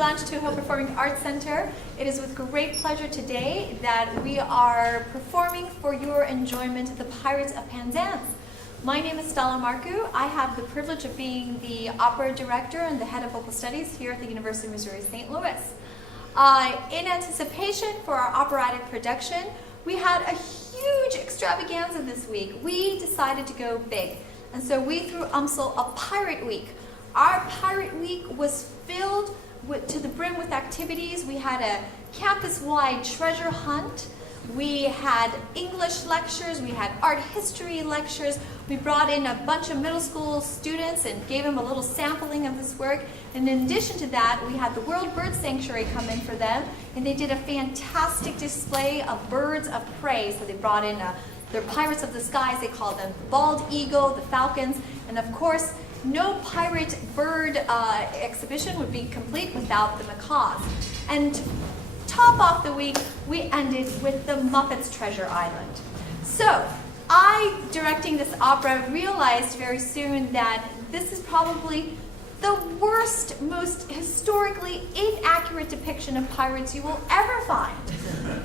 Blanche Tuho Performing Arts Center. It is with great pleasure today that we are performing for your enjoyment the Pirates of Penzance. My name is Stella Marcu. I have the privilege of being the opera director and the head of vocal studies here at the University of Missouri St. Louis. In anticipation for our operatic production, we had a huge extravaganza this week. We decided to go big, and so we threw UMSL a Pirate Week. Our Pirate Week was filled to the brim with activities. We had a campus-wide treasure hunt. We had English lectures. We had art history lectures. We brought in a bunch of middle school students and gave them a little sampling of this work. And in addition to that, we had the World Bird Sanctuary come in for them, and they did a fantastic display of birds of prey. So they brought in their pirates of the skies, they called them, the bald eagle, the falcons, and of course, no pirate bird exhibition would be complete without the macaws. And top off the week, we ended with the Muppets Treasure Island. So I, directing this opera, realized very soon that this is probably the worst, most historically inaccurate depiction of pirates you will ever find.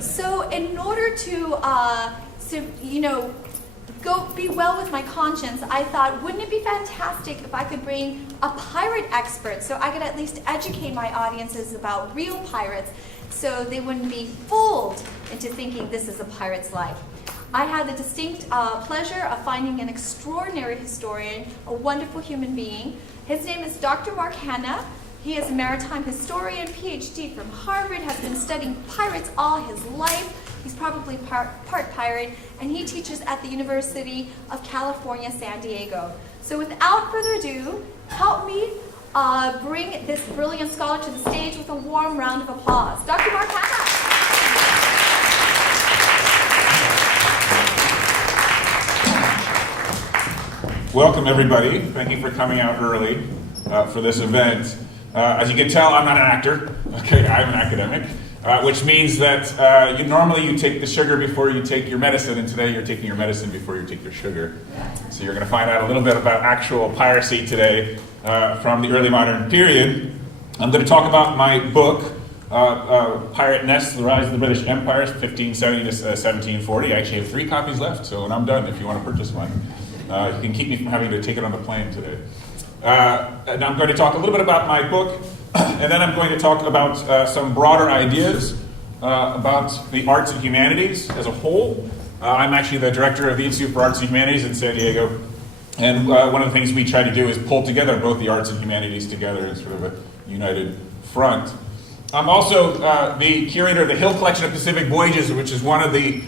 So in order to go be well with my conscience, I thought, wouldn't it be fantastic if I could bring a pirate expert so I could at least educate my audiences about real pirates so they wouldn't be fooled into thinking this is a pirate's life. I had the distinct pleasure of finding an extraordinary historian, a wonderful human being. His name is Dr. Hanna. He is a maritime historian, PhD from Harvard, has been studying pirates all his life. He's probably part pirate, and he teaches at the University of California, San Diego. So without further ado, help me bring this brilliant scholar to the stage with a warm round of applause. Dr. Hanna. Welcome, everybody. Thank you for coming out early for this event. As you can tell, I'm not an actor. Okay, I'm an academic. Which means that normally you take the sugar before you take your medicine, and today you're taking your medicine before you take your sugar. So you're going to find out a little bit about actual piracy today from the early modern period. I'm going to talk about my book, Pirate Nests, The Rise of the British Empire, 1570 to 1740. I actually have 3 copies left, so when I'm done, if you want to purchase one, you can keep me from having to take it on the plane today. And I'm going to talk a little bit about my book, and then I'm going to talk about some broader ideas about the arts and humanities as a whole. I'm actually the director of the Institute for Arts and Humanities in San Diego, and one of the things we try to do is pull together both the arts and humanities together in sort of a united front. I'm also the curator of the Hill Collection of Pacific Voyages, which is one of the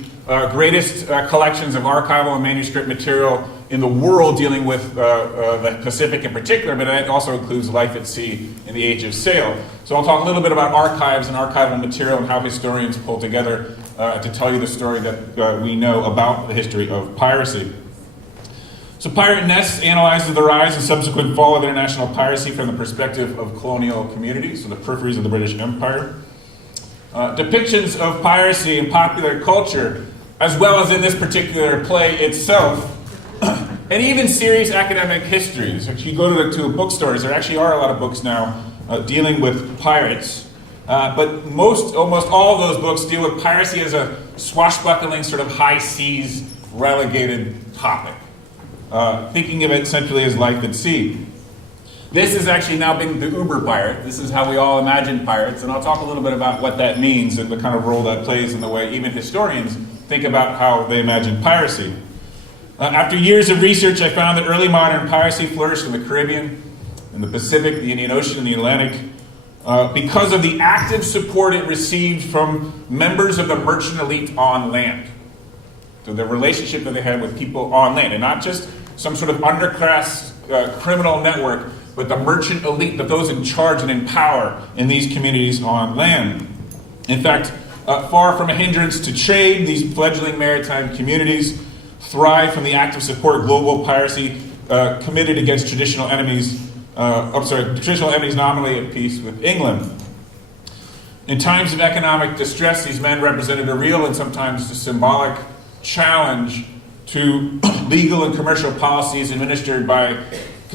greatest collections of archival and manuscript material in the world dealing with the Pacific in particular, but it also includes life at sea in the age of sail. So I'll talk a little bit about archives and archival material and how historians pull together to tell you the story that we know about the history of piracy. So Pirate Nests analyzes the rise and subsequent fall of international piracy from the perspective of colonial communities, so the peripheries of the British Empire. Depictions of piracy in popular culture, as well as in this particular play itself, and even serious academic histories. If you go to bookstores, there actually are a lot of books now dealing with pirates. But almost all of those books deal with piracy as a swashbuckling, sort of high seas, relegated topic. Thinking of it essentially as life at sea. This is actually now being the uber pirate. This is how we all imagine pirates, and I'll talk a little bit about what that means and the kind of role that plays in the way even historians think about how they imagine piracy. After years of research, I found that early modern piracy flourished in the Caribbean, in the Pacific, the Indian Ocean, and the Atlantic because of the active support it received from members of the merchant elite on land. So the relationship that they had with people on land, and not just some sort of underclass criminal network, but the merchant elite, but those in charge and in power in these communities on land. In fact, far from a hindrance to trade, these fledgling maritime communities thrive from the active support global piracy committed against traditional enemies nominally at peace with England. In times of economic distress, these men represented a real and sometimes a symbolic challenge to legal and commercial policies administered by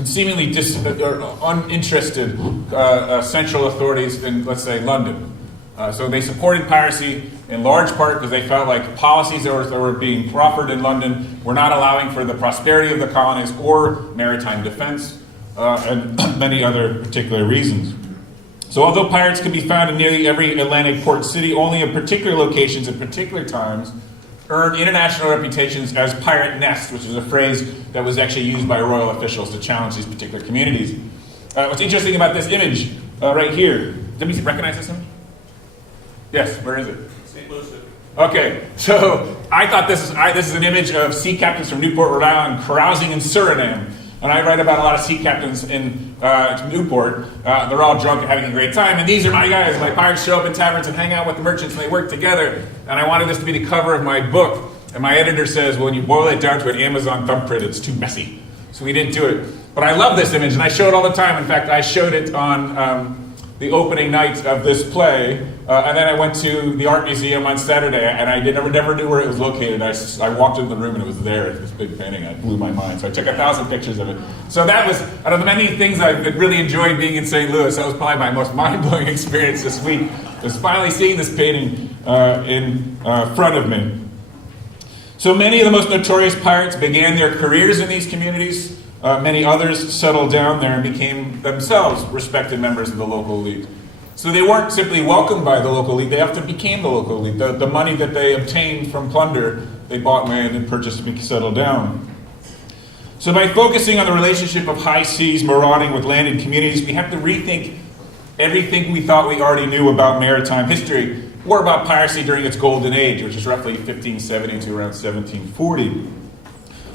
seemingly uninterested central authorities in, let's say, London. So they supported piracy in large part because they felt like policies that were being proffered in London were not allowing for the prosperity of the colonies or maritime defense, and many other particular reasons. So although pirates can be found in nearly every Atlantic port city, only in particular locations at particular times earned international reputations as pirate nests, which is a phrase that was actually used by royal officials to challenge these particular communities. What's interesting about this image right here, does you recognize this image? Yes, where is it? St. Louis. Okay, so I thought this is an image of sea captains from Newport, Rhode Island carousing in Suriname. And I write about a lot of sea captains in Newport. They're all drunk and having a great time. And these are my guys. My pirates show up in taverns and hang out with the merchants, and they work together. And I wanted this to be the cover of my book. And my editor says, well, when you boil it down to an Amazon thumbprint, it's too messy. So we didn't do it. But I love this image, and I show it all the time. In fact, I showed it on the opening night of this play. And then I went to the art museum on Saturday, and I never knew where it was located. I walked into the room, and it was there, this big painting. It blew my mind. So I took 1,000 pictures of it. So that was, out of the many things I really enjoyed being in St. Louis, that was probably my most mind-blowing experience this week, was finally seeing this painting in front of me. So many of the most notorious pirates began their careers in these communities. Many others settled down there and became themselves respected members of the local elite. So they weren't simply welcomed by the local elite, they often became the local elite. The money that they obtained from plunder, they bought land and purchased to settle down. So by focusing on the relationship of high seas marauding with landed communities, we have to rethink everything we thought we already knew about maritime history, or about piracy during its golden age, which is roughly 1570 to around 1740.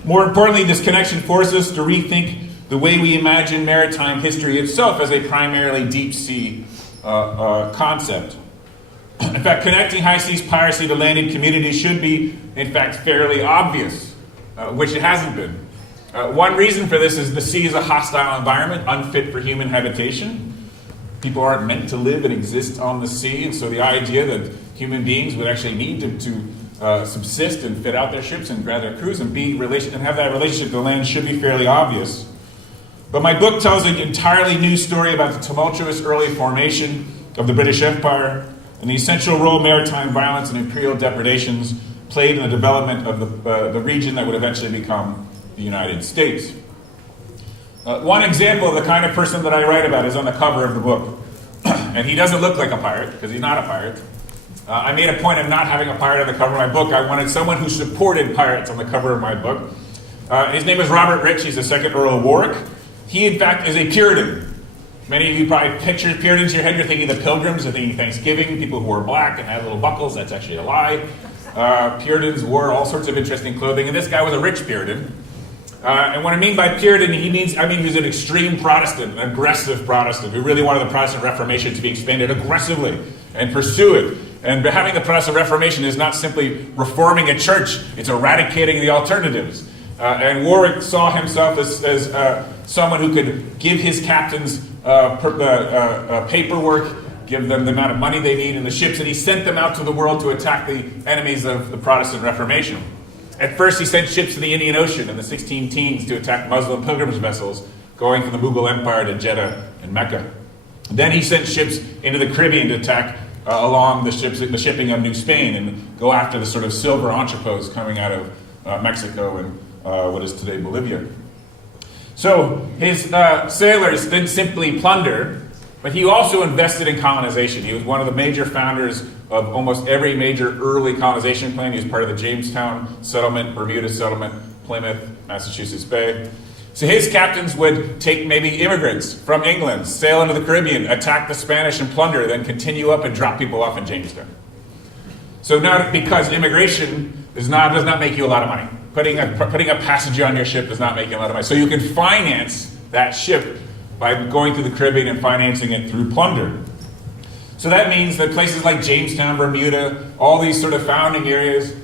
More importantly, this connection forces us to rethink the way we imagine maritime history itself as a primarily deep sea concept. In fact, connecting high seas piracy to landed communities should be, in fact, fairly obvious, which it hasn't been. One reason for this is the sea is a hostile environment, unfit for human habitation. People aren't meant to live and exist on the sea, and so the idea that human beings would actually need to subsist and fit out their ships and grab their crews and have that relationship to the land should be fairly obvious. But my book tells an entirely new story about the tumultuous early formation of the British Empire and the essential role maritime violence and imperial depredations played in the development of the region that would eventually become the United States. One example of the kind of person that I write about is on the cover of the book. And he doesn't look like a pirate, because he's not a pirate. I made a point of not having a pirate on the cover of my book. I wanted someone who supported pirates on the cover of my book. His name is Robert Rich. He's the second Earl of Warwick. He, in fact, is a Puritan. Many of you probably picture Puritans in your head. You're thinking the Pilgrims, you're thinking Thanksgiving, people who wore black and had little buckles. That's actually a lie. Puritans wore all sorts of interesting clothing, and this guy was a rich Puritan. And what I mean by Puritan, I mean he's an extreme Protestant, an aggressive Protestant, who really wanted the Protestant Reformation to be expanded aggressively and pursue it. And having the Protestant Reformation is not simply reforming a church, it's eradicating the alternatives. And Warwick saw himself as someone who could give his captains paperwork, give them the amount of money they need in the ships, and he sent them out to the world to attack the enemies of the Protestant Reformation. At first, he sent ships to the Indian Ocean in the 16 teens to attack Muslim pilgrims vessels going from the Mughal Empire to Jeddah and Mecca. Then he sent ships into the Caribbean to attack along the shipping of New Spain and go after the sort of silver entrepôts coming out of Mexico and what is today Bolivia. So his sailors didn't simply plunder, but he also invested in colonization. He was one of the major founders of almost every major early colonization plan. He was part of the Jamestown settlement, Bermuda settlement, Plymouth, Massachusetts Bay. So his captains would take maybe immigrants from England, sail into the Caribbean, attack the Spanish and plunder, then continue up and drop people off in Jamestown. So not because immigration does not make you a lot of money. Putting a passenger on your ship does not make you a lot of money. So you can finance that ship by going to the Caribbean and financing it through plunder. So that means that places like Jamestown, Bermuda, all these sort of founding areas,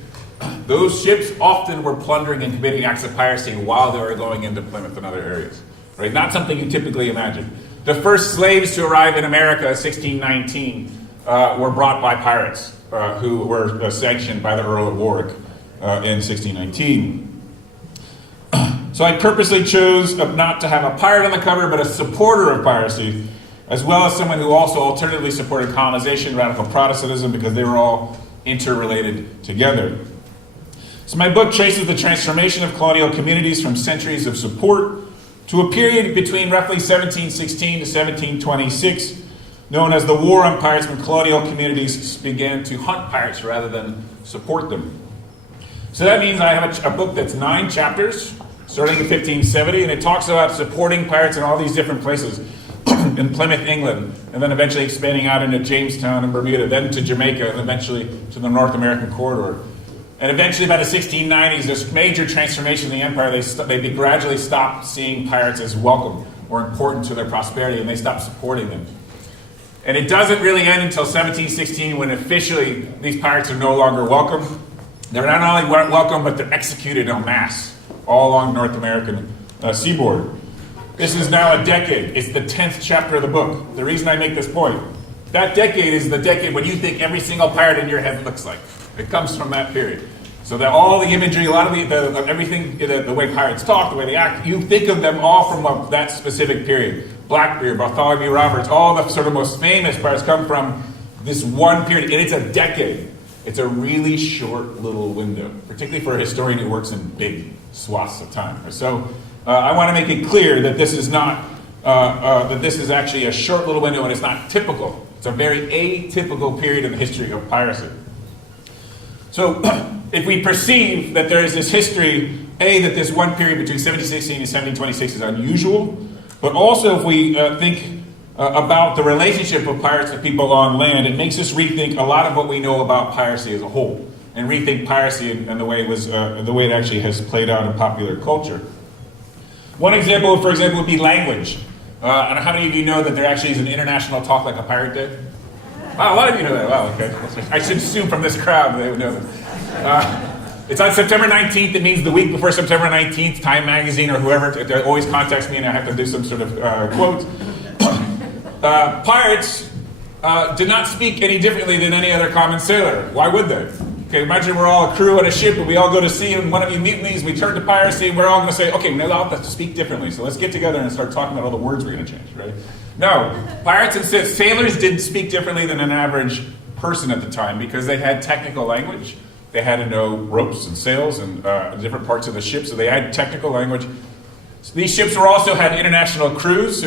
those ships often were plundering and committing acts of piracy while they were going into Plymouth and other areas. Right? Not something you typically imagine. The first slaves to arrive in America, 1619, were brought by pirates who were sanctioned by the Earl of Warwick in 1619. So I purposely chose not to have a pirate on the cover, but a supporter of piracy, as well as someone who also alternatively supported colonization, radical Protestantism, because they were all interrelated together. So my book traces the transformation of colonial communities from centuries of support to a period between roughly 1716 to 1726, known as the War on Pirates, when colonial communities began to hunt pirates rather than support them. So that means I have a book that's 9 chapters, starting in 1570, and it talks about supporting pirates in all these different places. In Plymouth, England, and then eventually expanding out into Jamestown and Bermuda, then to Jamaica, and eventually to the North American corridor. And eventually, by the 1690s, this major transformation in the empire, they gradually stopped seeing pirates as welcome or important to their prosperity, and they stopped supporting them. And it doesn't really end until 1716, when officially these pirates are no longer welcome. They're not only welcome, but they're executed en masse all along North American seaboard. This is now a decade. It's the 10th chapter of the book. The reason I make this point, that decade is the decade when you think every single pirate in your head looks like. It comes from that period. So that all the imagery, a lot of everything, the way pirates talk, the way they act, you think of them all from that specific period. Blackbeard, Bartholomew Roberts, all the sort of most famous pirates come from this one period, and it's a decade. It's a really short little window, particularly for a historian who works in big swaths of time. So I want to make it clear that this is not, that this is actually a short little window, and it's not typical. It's a very atypical period in the history of piracy. So if we perceive that there is this history, that this one period between 1716 and 1726 is unusual, but also if we think about the relationship of pirates to people on land, it makes us rethink a lot of what we know about piracy as a whole, and rethink piracy and the way it actually has played out in popular culture. One example, for example, would be language. And how many of you know that there actually is an international Talk Like a Pirate Day? Wow, a lot of you know that. Wow, okay. I should assume from this crowd they would know that. It's on September 19th. It means the week before September 19th, Time Magazine or whoever always contacts me and I have to do some sort of quote. Pirates did not speak any differently than any other common sailor. Why would they? Okay, imagine we're all a crew on a ship and we all go to sea and one of you mutinies, we turn to piracy, and we're all going to say, okay, now I'll have to speak differently, so let's get together and start talking about all the words we're going to change, right? No, pirates and sailors didn't speak differently than an average person at the time because they had technical language. They had to know ropes and sails and different parts of the ship, so they had technical language. So these ships also had international crews, so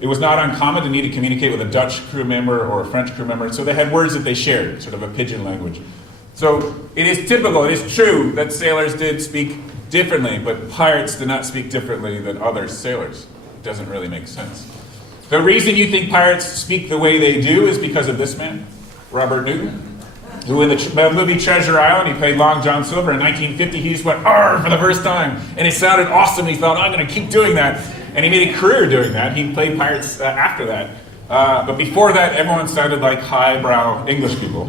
it was not uncommon to need to communicate with a Dutch crew member or a French crew member, so they had words that they shared, sort of a pidgin language. So it is typical, it is true that sailors did speak differently, but pirates did not speak differently than other sailors. It doesn't really make sense. The reason you think pirates speak the way they do is because of this man, Robert Newton, who in the movie Treasure Island, he played Long John Silver. In 1950, he just went, "Arr!" for the first time. And it sounded awesome. He thought, I'm going to keep doing that. And he made a career doing that. He played pirates after that. But before that, everyone sounded like highbrow English people.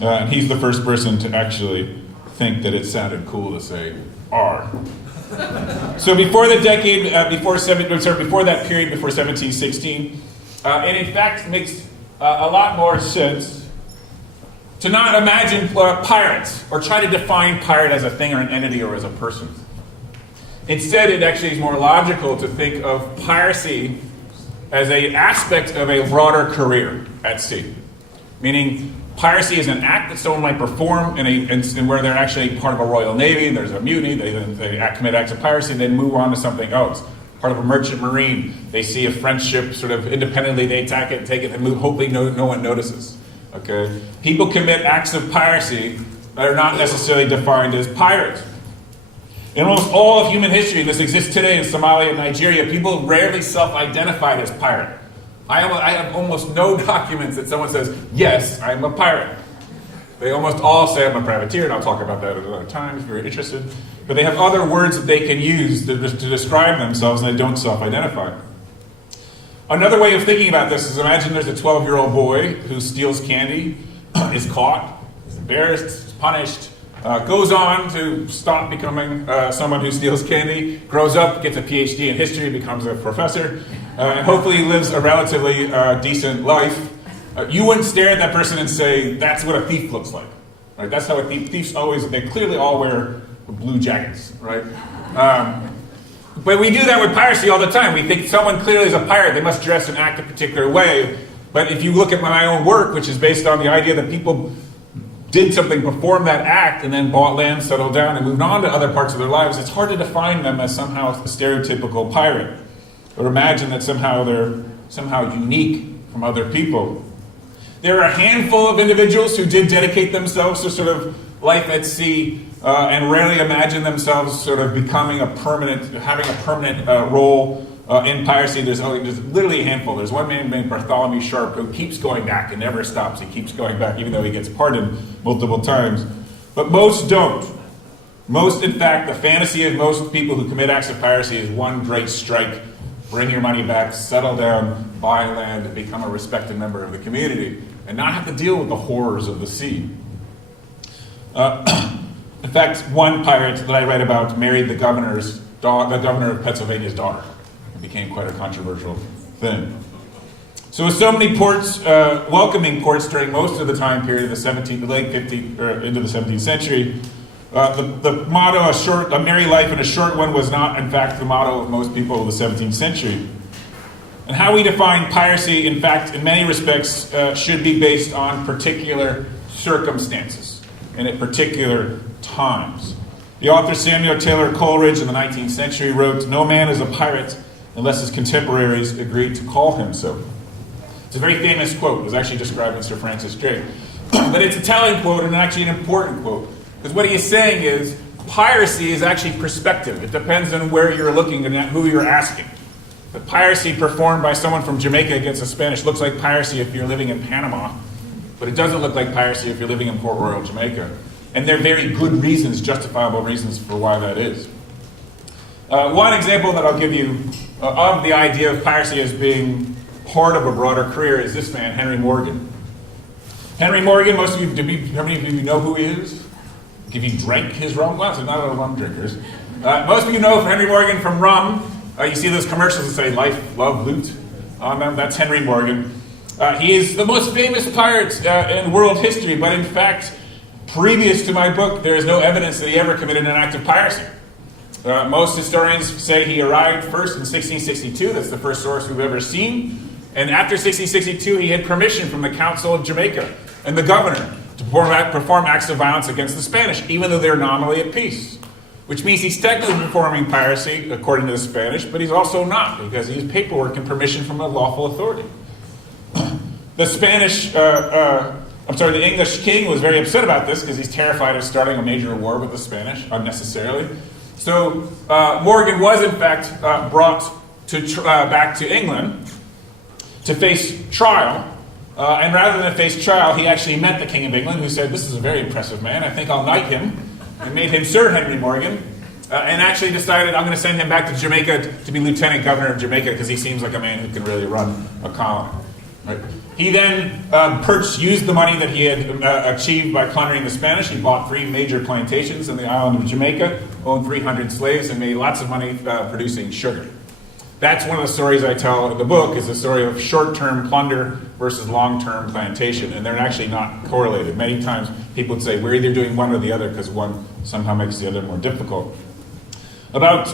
And he's the first person to actually think that it sounded cool to say "R." So before the decade, before that period, before 1716, it in fact makes a lot more sense to not imagine pirates or try to define pirate as a thing or an entity or as a person. Instead, it actually is more logical to think of piracy as an aspect of a broader career at sea. Meaning, piracy is an act that someone might perform in where they're actually part of a Royal Navy, there's a mutiny, they commit acts of piracy, then move on to something else. Part of a merchant marine, they see a French ship sort of independently, they attack it, take it, and move, hopefully no one notices. Okay? People commit acts of piracy that are not necessarily defined as pirates. In almost all of human history, this exists today in Somalia and Nigeria, people rarely self-identified as pirate. I have almost no documents that someone says, yes, I'm a pirate. They almost all say I'm a privateer, and I'll talk about that at another time if you're interested. But they have other words that they can use to describe themselves, and they don't self-identify. Another way of thinking about this is imagine there's a 12-year-old boy who steals candy, is caught, is embarrassed, is punished, goes on to stop becoming someone who steals candy, grows up, gets a PhD in history, becomes a professor, and hopefully lives a relatively decent life. You wouldn't stare at that person and say, that's what a thief looks like. Right? That's how thieves always, they clearly all wear blue jackets, right? But we do that with piracy all the time. We think someone clearly is a pirate, they must dress and act a particular way. But if you look at my own work, which is based on the idea that people did something, performed that act, and then bought land, settled down, and moved on to other parts of their lives, it's hard to define them as somehow a stereotypical pirate, or imagine that somehow they're somehow unique from other people. There are a handful of individuals who did dedicate themselves to sort of life at sea, and rarely imagine themselves sort of having a permanent role in piracy. There's literally a handful. There's one man named Bartholomew Sharp who keeps going back and never stops. He keeps going back even though he gets pardoned multiple times. But most don't. Most, in fact, the fantasy of most people who commit acts of piracy is one great strike, bring your money back, settle down, buy land, and become a respected member of the community, and not have to deal with the horrors of the sea. In fact, one pirate that I read about married the governor of Pennsylvania's daughter. It became quite a controversial thing. So with so many ports, welcoming ports during most of the time period of the late 15th, or into the 17th century, the motto, a merry life and a short one, was not, in fact, the motto of most people of the 17th century. And how we define piracy, in fact, in many respects, should be based on particular circumstances and at particular times. The author Samuel Taylor Coleridge in the 19th century wrote, "No man is a pirate unless his contemporaries agreed to call him so." It's a very famous quote. It was actually described in Sir Francis Drake. But it's a telling quote and actually an important quote. Because what he is saying is, piracy is actually perspective. It depends on where you're looking and who you're asking. The piracy performed by someone from Jamaica against the Spanish looks like piracy if you're living in Panama, but it doesn't look like piracy if you're living in Port Royal, Jamaica. And there are very good reasons, justifiable reasons for why that is. One example that I'll give you of the idea of piracy as being part of a broader career is this man, Henry Morgan. Henry Morgan, most of you, how many of you know who he is? If you drank his rum? Well, there's not a lot of rum drinkers. Most of you know Henry Morgan from rum. You see those commercials that say life, love, loot on them. That's Henry Morgan. He is the most famous pirate in world history, but in fact, previous to my book, there is no evidence that he ever committed an act of piracy. Most historians say he arrived first in 1662. That's the first source we've ever seen. And after 1662, he had permission from the Council of Jamaica and the governor to perform acts of violence against the Spanish, even though they're nominally at peace. Which means he's technically performing piracy, according to the Spanish, but he's also not, because he has paperwork and permission from a lawful authority. The English king was very upset about this because he's terrified of starting a major war with the Spanish unnecessarily. So Morgan was, in fact, brought back to England to face trial. And rather than face trial, he actually met the King of England, who said, "This is a very impressive man. I think I'll knight him," and made him Sir Henry Morgan, and actually decided, I'm going to send him back to Jamaica to be Lieutenant Governor of Jamaica because he seems like a man who can really run a colony. Right? He then used the money that he had achieved by plundering the Spanish. He bought 3 major plantations in the island of Jamaica, owned 300 slaves, and made lots of money producing sugar. That's one of the stories I tell in the book, is the story of short-term plunder versus long-term plantation, and they're actually not correlated. Many times people would say, we're either doing one or the other because one somehow makes the other more difficult. About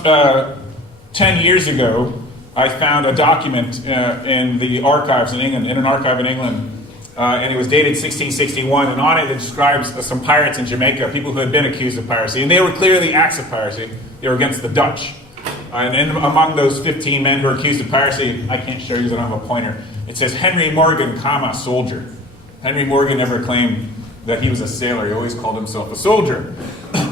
10 years ago, I found a document in the archives in England, in an archive in England, and it was dated 1661, and on it describes some pirates in Jamaica, people who had been accused of piracy, and they were clearly acts of piracy. They were against the Dutch. And among those 15 men who were accused of piracy, I can't show you because I don't have a pointer, it says Henry Morgan, soldier. Henry Morgan never claimed that he was a sailor. He always called himself a soldier.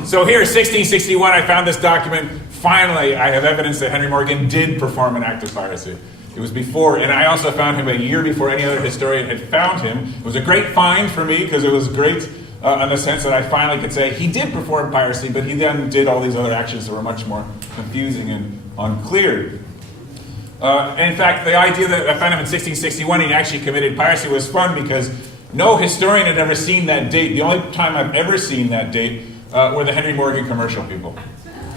So here, 1661, I found this document. Finally, I have evidence that Henry Morgan did perform an act of piracy. It was before, and I also found him a year before any other historian had found him. It was a great find for me because it was great in the sense that I finally could say he did perform piracy, but he then did all these other actions that were much more confusing and unclear. And in fact, the idea that I found him in 1661 he actually committed piracy was fun because no historian had ever seen that date. The only time I've ever seen that date were the Henry Morgan commercial people.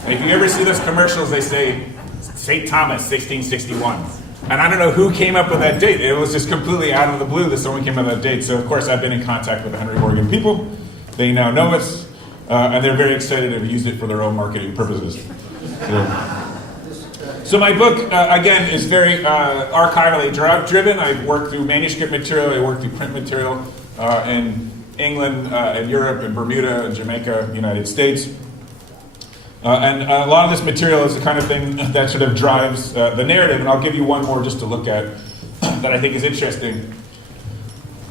And if you ever see those commercials, they say St. Thomas, 1661. And I don't know who came up with that date. It was just completely out of the blue that someone came up with that date. So of course I've been in contact with the Henry Morgan people. They now know us, and they're very excited to have used it for their own marketing purposes. So. So my book, again, is very archivally driven. I've worked through manuscript material, I worked through print material in England, and Europe, and Bermuda, and Jamaica, United States. And a lot of this material is the kind of thing that sort of drives the narrative, and I'll give you one more just to look at that I think is interesting.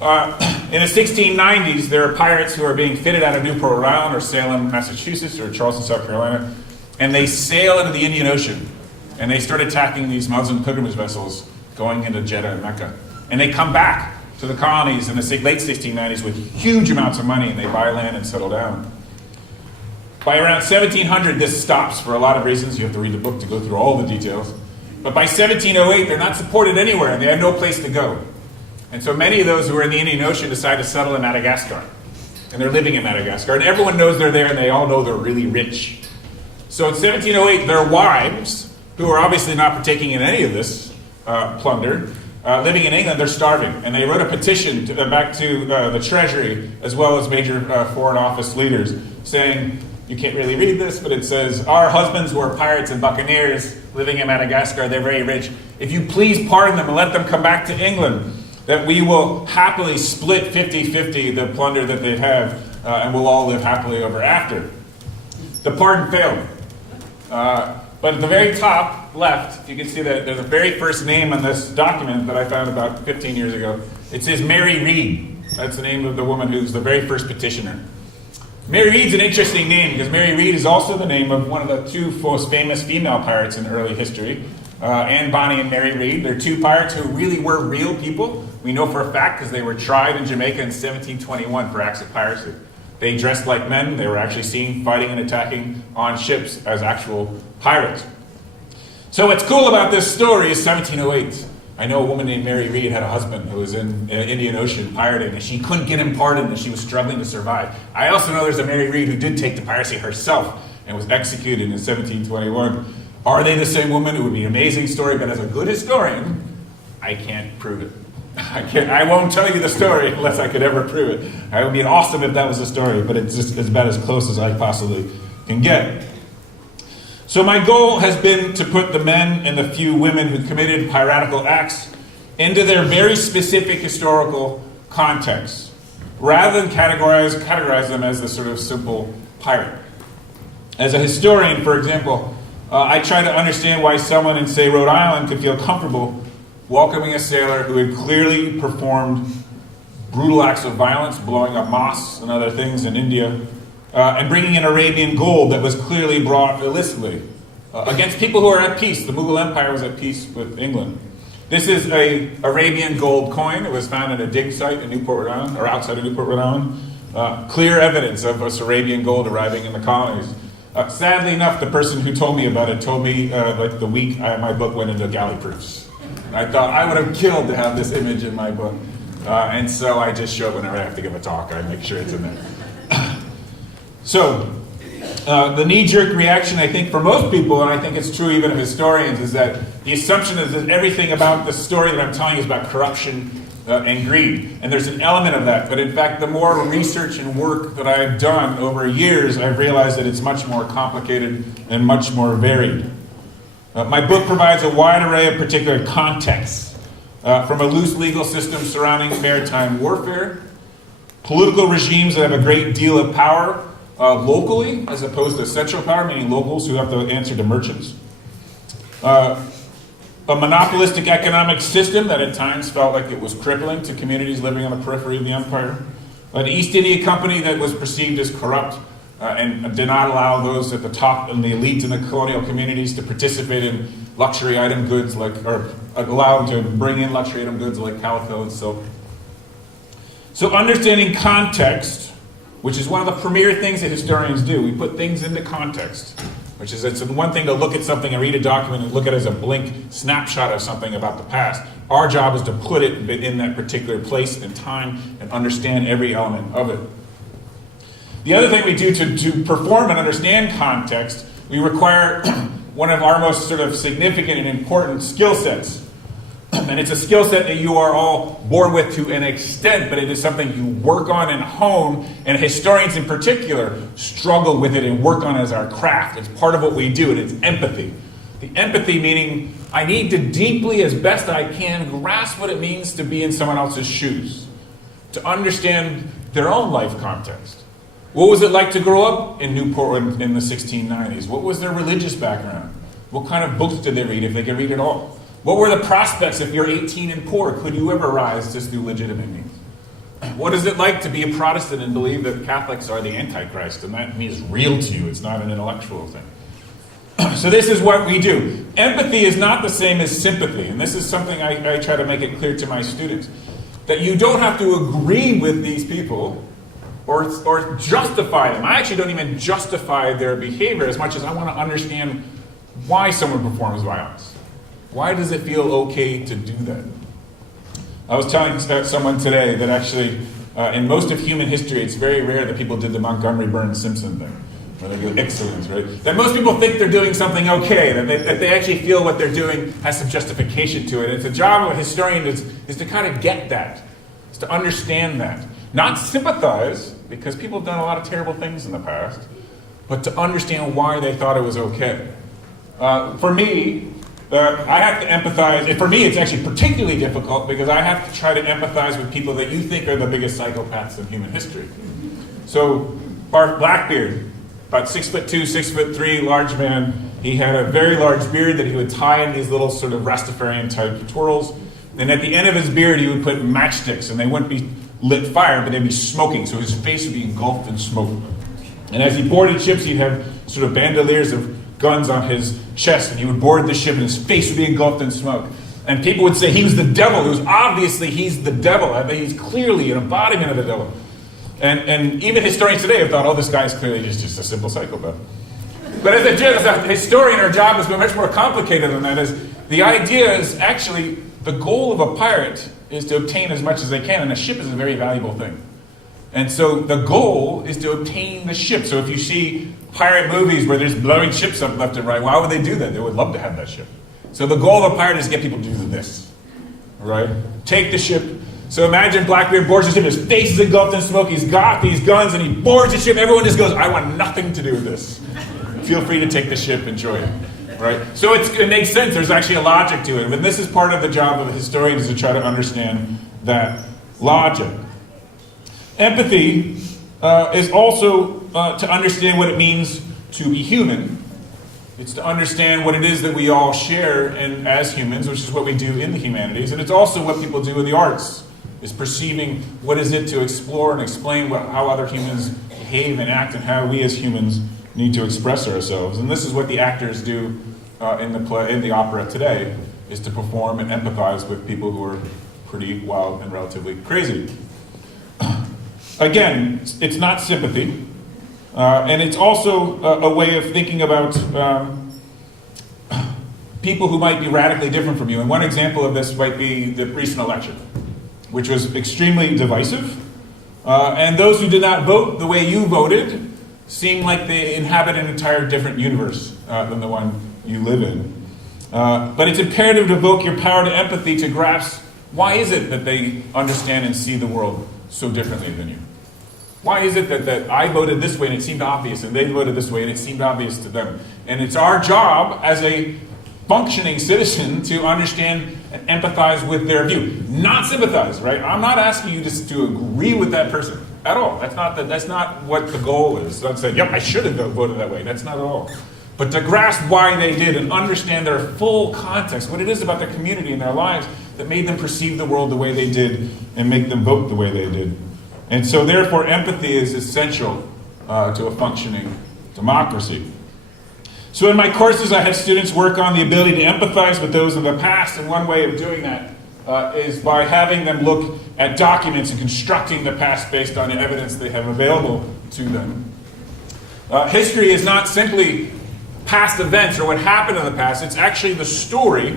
In the 1690s, there are pirates who are being fitted out of Newport, Rhode Island, or Salem, Massachusetts, or Charleston, South Carolina, and they sail into the Indian Ocean, and they start attacking these Muslim pilgrimage vessels going into Jeddah and Mecca. And they come back to the colonies in the late 1690s with huge amounts of money, and they buy land and settle down. By around 1700, this stops for a lot of reasons. You have to read the book to go through all the details. But by 1708, they're not supported anywhere, and they have no place to go. And so many of those who are in the Indian Ocean decide to settle in Madagascar. And they're living in Madagascar, and everyone knows they're there, and they all know they're really rich. So in 1708, their wives, who are obviously not partaking in any of this plunder, living in England, they're starving. And they wrote a petition back to the Treasury, as well as major foreign office leaders, saying, you can't really read this, but it says, our husbands who are pirates and buccaneers living in Madagascar, they're very rich. If you please pardon them and let them come back to England, that we will happily split 50-50 the plunder that they have, and we'll all live happily ever after. The pardon failed. But at the very top left, you can see that there's the very first name on this document that I found about 15 years ago. It says Mary Read. That's the name of the woman who's the very first petitioner. Mary Read's an interesting name because Mary Read is also the name of one of the two most famous female pirates in early history, Anne Bonny and Mary Read. They're two pirates who really were real people. We know for a fact because they were tried in Jamaica in 1721 for acts of piracy. They dressed like men. They were actually seen fighting and attacking on ships as actual pirates. So what's cool about this story is 1708. I know a woman named Mary Read had a husband who was in the Indian Ocean pirating, and she couldn't get him pardoned, and she was struggling to survive. I also know there's a Mary Read who did take to piracy herself and was executed in 1721. Are they the same woman? It would be an amazing story, but as a good historian, I can't prove it. I won't tell you the story unless I could ever prove it. It would be awesome if that was the story, but it's just about as close as I possibly can get. So my goal has been to put the men and the few women who committed piratical acts into their very specific historical context, rather than categorize them as the sort of simple pirate. As a historian, for example, I try to understand why someone in, say, Rhode Island could feel comfortable welcoming a sailor who had clearly performed brutal acts of violence, blowing up mosques and other things in India, and bringing in Arabian gold that was clearly brought illicitly against people who are at peace. The Mughal Empire was at peace with England. This is an Arabian gold coin. It was found at a dig site in Newport, Rhode Island, or outside of Newport, Rhode Island. Clear evidence of this Arabian gold arriving in the colonies. Sadly enough, the person who told me about it told me like the week my book went into galley proofs. I thought I would have killed to have this image in my book. And so I just show it whenever I have to give a talk. I make sure it's in there. So the knee-jerk reaction, I think, for most people, and I think it's true even of historians, is that the assumption is that everything about the story that I'm telling you is about corruption and greed. And there's an element of that. But in fact, the more research and work that I've done over years, I've realized that it's much more complicated and much more varied. My book provides a wide array of particular contexts, from a loose legal system surrounding maritime warfare, political regimes that have a great deal of power locally, as opposed to central power, meaning locals who have to answer to merchants, a monopolistic economic system that at times felt like it was crippling to communities living on the periphery of the empire, an East India Company that was perceived as corrupt, and did not allow those at the top and the elites in the colonial communities to participate in luxury item goods, or allow them to bring in luxury item goods like calico and silk. So understanding context, which is one of the premier things that historians do, we put things into context, which is it's one thing to look at something and read a document and look at it as a blink snapshot of something about the past. Our job is to put it in that particular place and time and understand every element of it. The other thing we do to perform and understand context, we require one of our most sort of significant and important skill sets. And it's a skill set that you are all born with to an extent, but it is something you work on and hone, and historians in particular struggle with it and work on as our craft. It's part of what we do, and it's empathy. The empathy meaning I need to deeply, as best I can, grasp what it means to be in someone else's shoes, to understand their own life context. What was it like to grow up in Newport in the 1690s? What was their religious background? What kind of books did they read, if they could read at all? What were the prospects if you're 18 and poor? Could you ever rise just through legitimate means? What is it like to be a Protestant and believe that Catholics are the Antichrist, and that means real to you, it's not an intellectual thing? So this is what we do. Empathy is not the same as sympathy, and this is something I try to make it clear to my students, that you don't have to agree with these people or justify them. I actually don't even justify their behavior as much as I want to understand why someone performs violence. Why does it feel okay to do that? I was telling someone today that actually, in most of human history, it's very rare that people did the Montgomery Burns Simpson thing, where they go, excellent, right? That most people think they're doing something okay, that they actually feel what they're doing has some justification to it. And it's a job of a historian is to kind of get that, is to understand that. Not sympathize, because people have done a lot of terrible things in the past, but to understand why they thought it was okay. For me, I have to empathize. And for me, it's actually particularly difficult because I have to try to empathize with people that you think are the biggest psychopaths in human history. So, Bart Blackbeard, about 6'2", 6'3", large man. He had a very large beard that he would tie in these little sort of Rastafarian type twirls. And at the end of his beard, he would put matchsticks, and they wouldn't be lit fire, but they'd be smoking, so his face would be engulfed in smoke. And as he boarded ships, he'd have sort of bandoliers of guns on his chest, and he would board the ship, and his face would be engulfed in smoke. And people would say he was the devil. It was obviously he's the devil. I mean, he's clearly an embodiment of the devil. And even historians today have thought, oh, this guy's clearly just a simple psychopath. But as a historian, our job is much more complicated than that. The idea is actually the goal of a pirate is to obtain as much as they can, and a ship is a very valuable thing. And so the goal is to obtain the ship. So if you see pirate movies where there's blowing ships up left and right, why would they do that? They would love to have that ship. So the goal of a pirate is to get people to do this, right? Take the ship. So imagine Blackbeard boards the ship, his face is engulfed in smoke, he's got these guns, and he boards the ship. Everyone just goes, I want nothing to do with this. Feel free to take the ship, enjoy it. Right? So it makes sense, there's actually a logic to it. And this is part of the job of a historian, is to try to understand that logic. Empathy is also to understand what it means to be human. It's to understand what it is that we all share as humans, which is what we do in the humanities. And it's also what people do in the arts, is perceiving what is it to explore and explain how other humans behave and act, and how we as humans need to express ourselves. And this is what the actors do in the opera today, is to perform and empathize with people who are pretty wild and relatively crazy. Again, it's not sympathy, and it's also a way of thinking about people who might be radically different from you. And one example of this might be the recent election, which was extremely divisive. And those who did not vote the way you voted seem like they inhabit an entire different universe than the one you live in. But it's imperative to evoke your power to empathy to grasp why is it that they understand and see the world so differently than you. Why is it that I voted this way and it seemed obvious, and they voted this way and it seemed obvious to them? And it's our job as a functioning citizen to understand and empathize with their view. Not sympathize, right? I'm not asking you just to agree with that person at all. That's not what the goal is. Don't say, yep, I should have voted that way. That's not at all. But to grasp why they did and understand their full context, what it is about their community and their lives that made them perceive the world the way they did and make them vote the way they did. And so therefore empathy is essential to a functioning democracy. So in my courses I have students work on the ability to empathize with those of the past, and one way of doing that is by having them look at documents and constructing the past based on the evidence they have available to them. History is not simply past events or what happened in the past, it's actually the story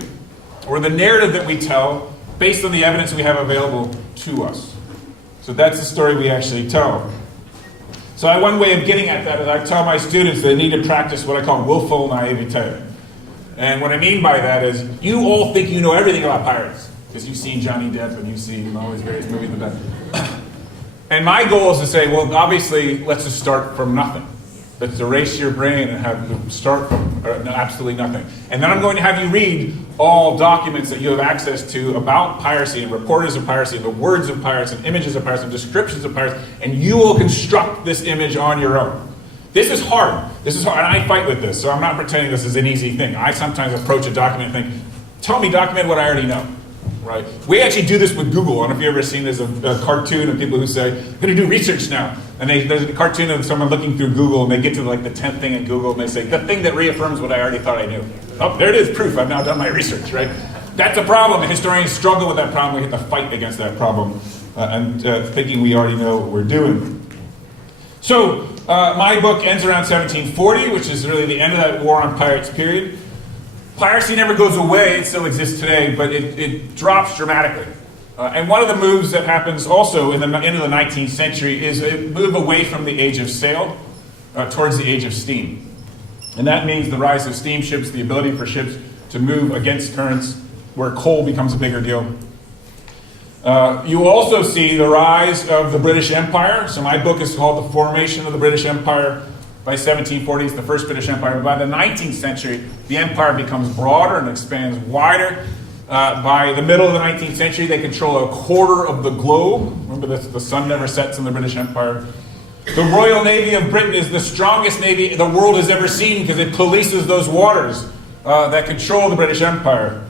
or the narrative that we tell based on the evidence we have available to us. So that's the story we actually tell. So one way of getting at that is I tell my students they need to practice what I call willful naivete. And what I mean by that is you all think you know everything about pirates because you've seen Johnny Depp and you've seen all these various movies with that. And my goal is to say, well, obviously, let's just start from nothing. Let's erase your brain and have you start from absolutely nothing. And then I'm going to have you read all documents that you have access to about piracy and reporters of piracy and the words of pirates and images of pirates and descriptions of pirates, and you will construct this image on your own. This is hard. This is hard, and I fight with this, so I'm not pretending this is an easy thing. I sometimes approach a document and think, tell me, document what I already know. Right? We actually do this with Google. I don't know if you've ever seen there's a cartoon of people who say, I'm going to do research now. And there's a cartoon of someone looking through Google, and they get to like the 10th thing in Google, and they say, the thing that reaffirms what I already thought I knew. Oh, there it is, proof. I've now done my research, right? That's a problem. And historians struggle with that problem. We have to fight against that problem and thinking we already know what we're doing. So my book ends around 1740, which is really the end of that war on pirates period. Piracy never goes away, it still exists today, but it drops dramatically. And one of the moves that happens also in the end of the 19th century is a move away from the age of sail towards the age of steam. And that means the rise of steamships, the ability for ships to move against currents where coal becomes a bigger deal. You also see the rise of the British Empire. So my book is called The Formation of the British Empire. By 1740s, the first British Empire. But by the 19th century, the empire becomes broader and expands wider. By the middle of the 19th century, they control a quarter of the globe. Remember, the sun never sets in the British Empire. The Royal Navy of Britain is the strongest navy the world has ever seen because it polices those waters that control the British Empire.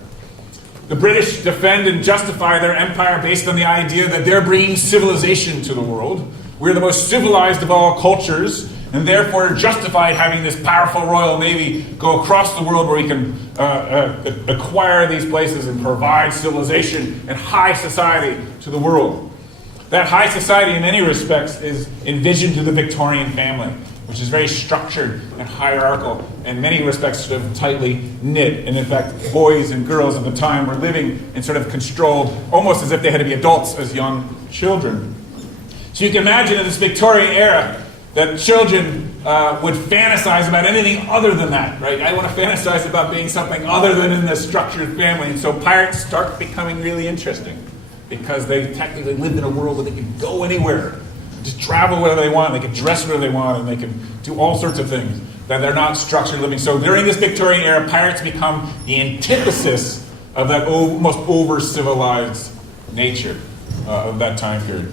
The British defend and justify their empire based on the idea that they're bringing civilization to the world. We're the most civilized of all cultures, and therefore justified having this powerful Royal Navy go across the world where we can acquire these places and provide civilization and high society to the world. That high society in many respects is envisioned through the Victorian family, which is very structured and hierarchical, in many respects sort of tightly knit. And in fact, boys and girls at the time were living in sort of controlled, almost as if they had to be adults as young children. So you can imagine in this Victorian era, that children would fantasize about anything other than that, right? I want to fantasize about being something other than in this structured family. And so pirates start becoming really interesting because they technically lived in a world where they could go anywhere, just travel wherever they want, they could dress wherever they want, and they can do all sorts of things that they're not structured living. So during this Victorian era, pirates become the antithesis of that almost over-civilized nature of that time period.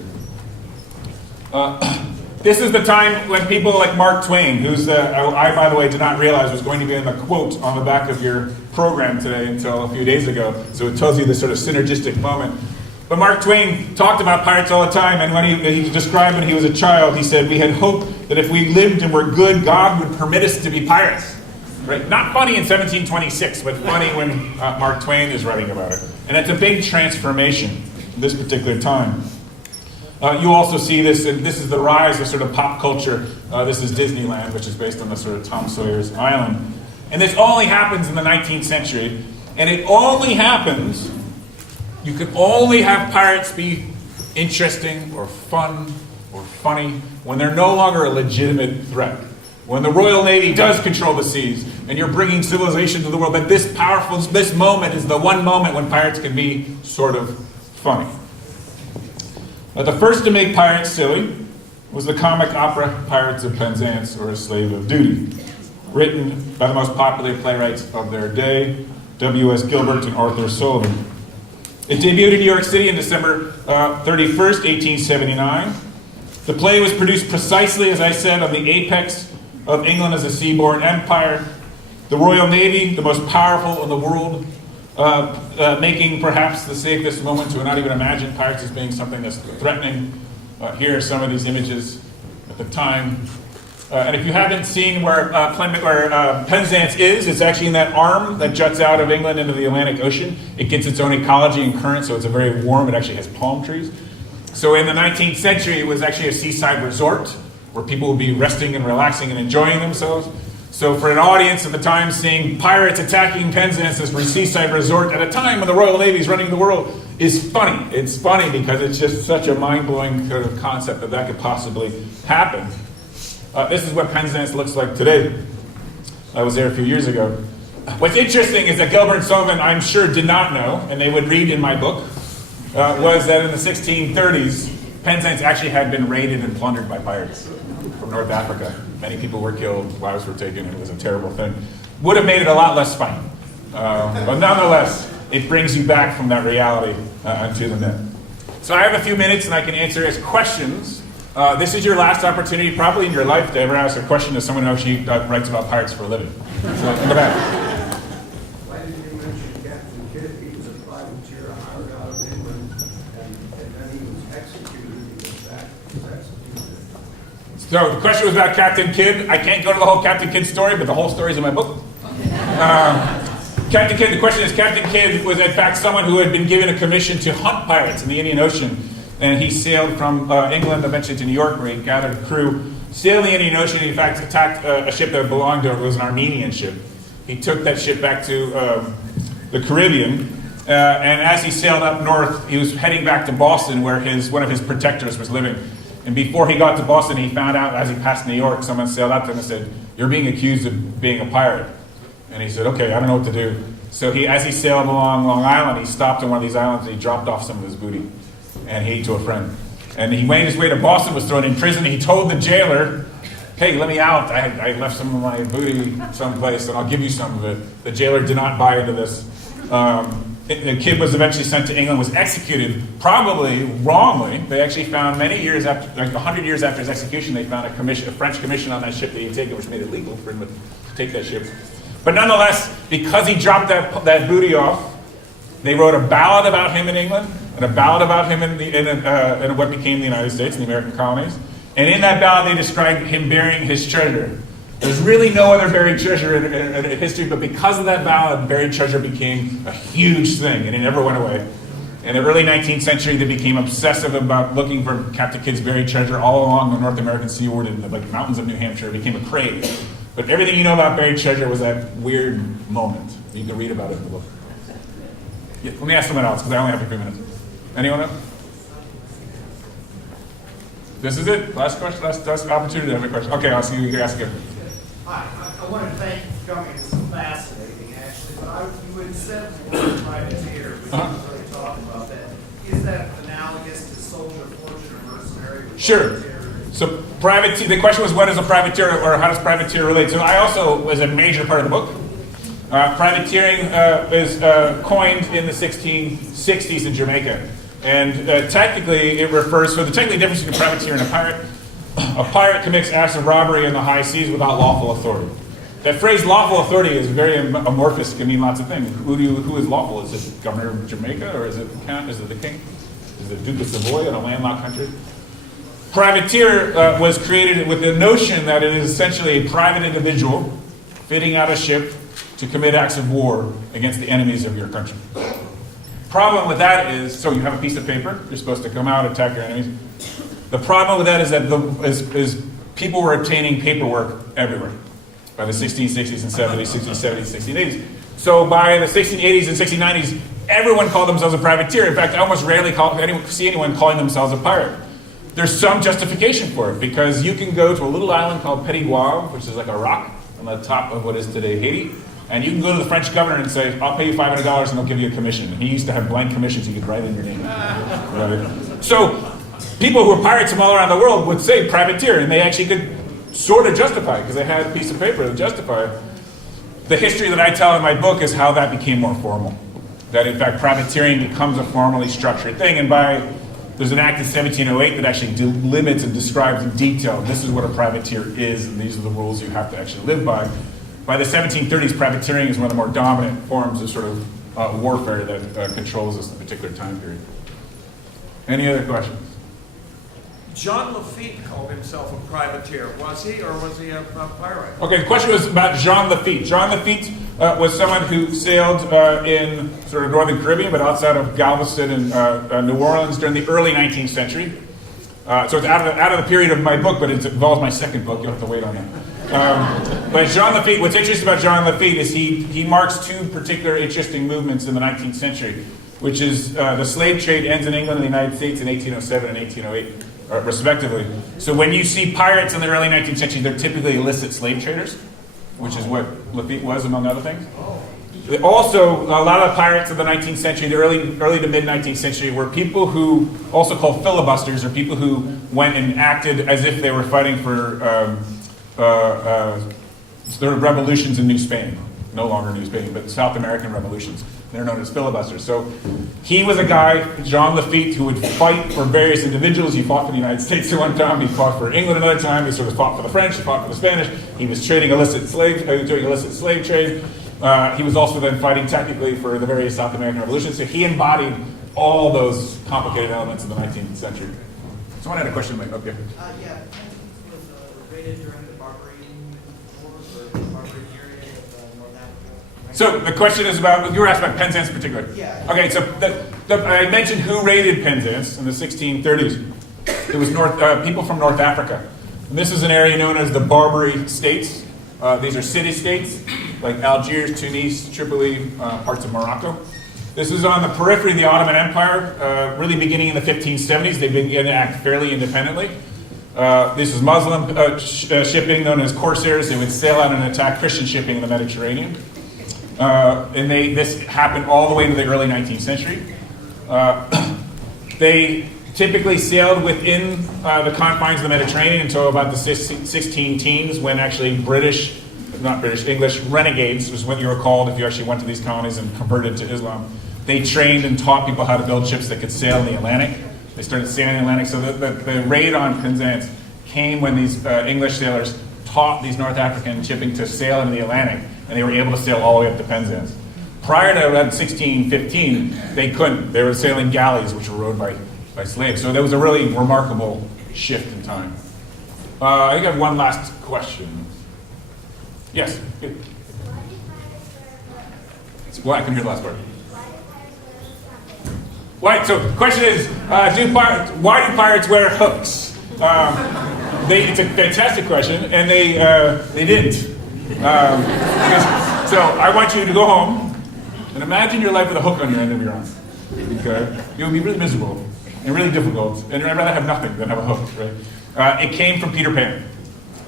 This is the time when people like Mark Twain, who's, I, by the way, did not realize was going to be in the quote on the back of your program today until a few days ago, so it tells you this sort of synergistic moment. But Mark Twain talked about pirates all the time, and when he described when he was a child, he said, we had hoped that if we lived and were good, God would permit us to be pirates. Right? Not funny in 1726, but funny when Mark Twain is writing about it. And it's a big transformation in this particular time. You also see this, and this is the rise of sort of pop culture. This is Disneyland, which is based on the sort of Tom Sawyer's Island. And this only happens in the 19th century. And it only happens, you can only have pirates be interesting or fun or funny when they're no longer a legitimate threat. When the Royal Navy does control the seas and you're bringing civilization to the world, but this moment is the one moment when pirates can be sort of funny. The first to make pirates silly was the comic opera Pirates of Penzance, or A Slave of Duty, written by the most popular playwrights of their day, W.S. Gilbert and Arthur Sullivan. It debuted in New York City in December 31st, 1879. The play was produced precisely, as I said, on the apex of England as a seaborne empire. The Royal Navy, the most powerful in the world, making perhaps the safest moment to not even imagine pirates as being something that's threatening. Here are some of these images at the time. And if you haven't seen where Penzance is, it's actually in that arm that juts out of England into the Atlantic Ocean. It gets its own ecology and current, so it's a very warm. It actually has palm trees. So in the 19th century, it was actually a seaside resort where people would be resting and relaxing and enjoying themselves. So for an audience at the time seeing pirates attacking Penzance, this seaside resort at a time when the Royal Navy is running the world, is funny. It's funny because it's just such a mind-blowing kind of concept that could possibly happen. This is what Penzance looks like today. I was there a few years ago. What's interesting is that Gilbert and Sullivan, I'm sure, did not know, and they would read in my book, was that in the 1630s, Penzance actually had been raided and plundered by pirates from North Africa. Many people were killed, lives were taken, it was a terrible thing. Would have made it a lot less funny. But nonetheless, it brings you back from that reality onto the net. So I have a few minutes and I can answer as questions. This is your last opportunity, probably in your life, to ever ask a question to someone who actually writes about pirates for a living. So, go back. Why did you mention Captain Kidd? He was a privateer hired out of England, and then he was executed. He was executed. So the question was about Captain Kidd. I can't go to the whole Captain Kidd story, but the whole story is in my book. Captain Kidd, the question is, Captain Kidd was in fact someone who had been given a commission to hunt pirates in the Indian Ocean. And he sailed from England eventually to New York, where he gathered a crew, sailed the Indian Ocean, and in fact attacked a ship that belonged to, it was an Armenian ship. He took that ship back to the Caribbean, and as he sailed up north, he was heading back to Boston, where one of his protectors was living. And before he got to Boston, he found out, as he passed New York, someone sailed up to him and said, "You're being accused of being a pirate." And he said, "Okay, I don't know what to do." So as he sailed along Long Island, he stopped on one of these islands and he dropped off some of his booty. And he to a friend. And he made his way to Boston, was thrown in prison. He told the jailer, "Hey, let me out. I left some of my booty someplace and I'll give you some of it." The jailer did not buy into this. The kid was eventually sent to England, was executed, probably wrongly. They actually found many years after, like 100 years after his execution, they found a French commission on that ship that he had taken, which made it legal for him to take that ship. But nonetheless, because he dropped that booty off, they wrote a ballad about him in England, and a ballad about him in what became the United States and the American colonies. And in that ballad, they described him burying his treasure. There's really no other buried treasure in history, but because of that ballad, buried treasure became a huge thing, and it never went away. In the early 19th century, they became obsessive about looking for Captain Kidd's buried treasure all along the North American seaboard in the mountains of New Hampshire. It became a craze. But everything you know about buried treasure was that weird moment. You can read about it in the book. Yeah, let me ask someone else, because I only have a few minutes. Anyone else? This is it? Last question? Last opportunity to have a question. Okay, I'll see you. You can ask again. Hi, I want to thank you for coming. This is fascinating, actually. But you had said the word privateer. We didn't really talk about that. Is that analogous to soldier, fortune, or mercenary? Sure. So privateer. The question was, what is a privateer, or how does privateer relate? So I also was a major part of the book. Privateering is coined in the 1660s in Jamaica. And technically, it refers, so the technical difference between a privateer and a pirate commits acts of robbery in the high seas without lawful authority. That phrase lawful authority is very amorphous, it can mean lots of things. Who is lawful? Is it governor of Jamaica, or is it the king? Is it Duke of Savoy in a landlocked country? Privateer was created with the notion that it is essentially a private individual fitting out a ship to commit acts of war against the enemies of your country. Problem with that is, so you have a piece of paper, you're supposed to come out, attack your enemies. The problem with that is that people were obtaining paperwork everywhere by the 1660s and 70s, 1670s, 1680s. So by the 1680s and 1690s, everyone called themselves a privateer. In fact, I almost rarely see anyone calling themselves a pirate. There's some justification for it, because you can go to a little island called Petit Guave, which is like a rock on the top of what is today Haiti, and you can go to the French governor and say, "I'll pay you $500 and I'll give you a commission." And he used to have blank commissions you could write in your name. Right? So people who were pirates from all around the world would say privateer, and they actually could sort of justify it because they had a piece of paper to justify it. The history that I tell in my book is how that became more formal. That in fact privateering becomes a formally structured thing, and there's an act in 1708 that actually limits and describes in detail, this is what a privateer is, and these are the rules you have to actually live by. By the 1730s, privateering is one of the more dominant forms of sort of warfare that controls this particular time period. Any other questions? John Lafitte called himself a privateer. Was he, or was he a pirate? Okay, the question was about Jean Lafitte. Jean Lafitte was someone who sailed in sort of northern Caribbean, but outside of Galveston and New Orleans during the early 19th century. So it's out of the period of my book, but it involves my second book. You'll have to wait on that. But Jean Lafitte, what's interesting about Jean Lafitte is he marks two particular interesting movements in the 19th century, which is the slave trade ends in England and the United States in 1807 and 1808, respectively. So when you see pirates in the early 19th century, they're typically illicit slave traders, which is what Lafitte was, among other things. Also, a lot of the pirates of the 19th century, the early to mid-19th century, were people who, also called filibusters, or people who went and acted as if they were fighting for sort of revolutions in New Spain. No longer New Spain, but South American revolutions. They're known as filibusters. So he was a guy, Jean Lafitte, who would fight for various individuals. He fought for the United States at one time. He fought for England another time. He sort of fought for the French. He fought for the Spanish. He was trading illicit slave trade. He was also then fighting technically for the various South American revolutions. So he embodied all those complicated elements of the 19th century. Someone had a question up here. Yeah, was raided during the Barbarian Wars or the Barbarian period of North Africa. Right? So the question is about, you were asked about Penzance in particular. Yeah. Okay, so I mentioned who raided Penzance in the 1630s. It was people from North Africa. And this is an area known as the Barbary States. These are city-states like Algiers, Tunis, Tripoli, parts of Morocco. This is on the periphery of the Ottoman Empire, really beginning in the 1570s. They began to act fairly independently. This is Muslim shipping known as corsairs. They would sail out and attack Christian shipping in the Mediterranean. This happened all the way into the early 19th century. They typically sailed within the confines of the Mediterranean until about the 16 teens, when actually English renegades was what you were called if you actually went to these colonies and converted to Islam. They trained and taught people how to build ships that could sail in the Atlantic. They started sailing in the Atlantic. So the raid on Penzance came when these English sailors taught these North African shipping to sail into the Atlantic, and they were able to sail all the way up to Penzance. Prior to around 1615, they couldn't. They were sailing galleys, which were rowed by slaves. So there was a really remarkable shift in time. I think I have one last question. Yes? Good. Well, I can hear the last part. Right, so the question is, why do pirates wear hooks? It's a fantastic question, and they didn't. So I want you to go home and imagine your life with a hook on your end of your arm. Okay? It would be really miserable and really difficult, and I'd rather have nothing than have a hook, right? It came from Peter Pan.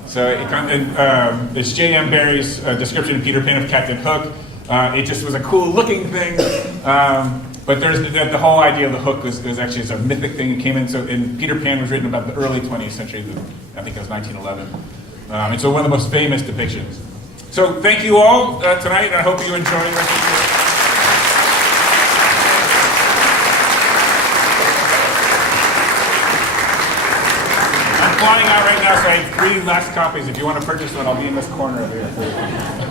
So it's J.M. Barrie's description of Peter Pan of Captain Hook. It just was a cool looking thing. But there's the whole idea of the hook was actually a mythic thing. It came in, and Peter Pan was written about the early 20th century, I think it was 1911. And so one of the most famous depictions. So thank you all tonight, and I hope you enjoy the rest of the day. I'm flying out right now, so I have 3 last copies. If you want to purchase one, I'll be in this corner over here.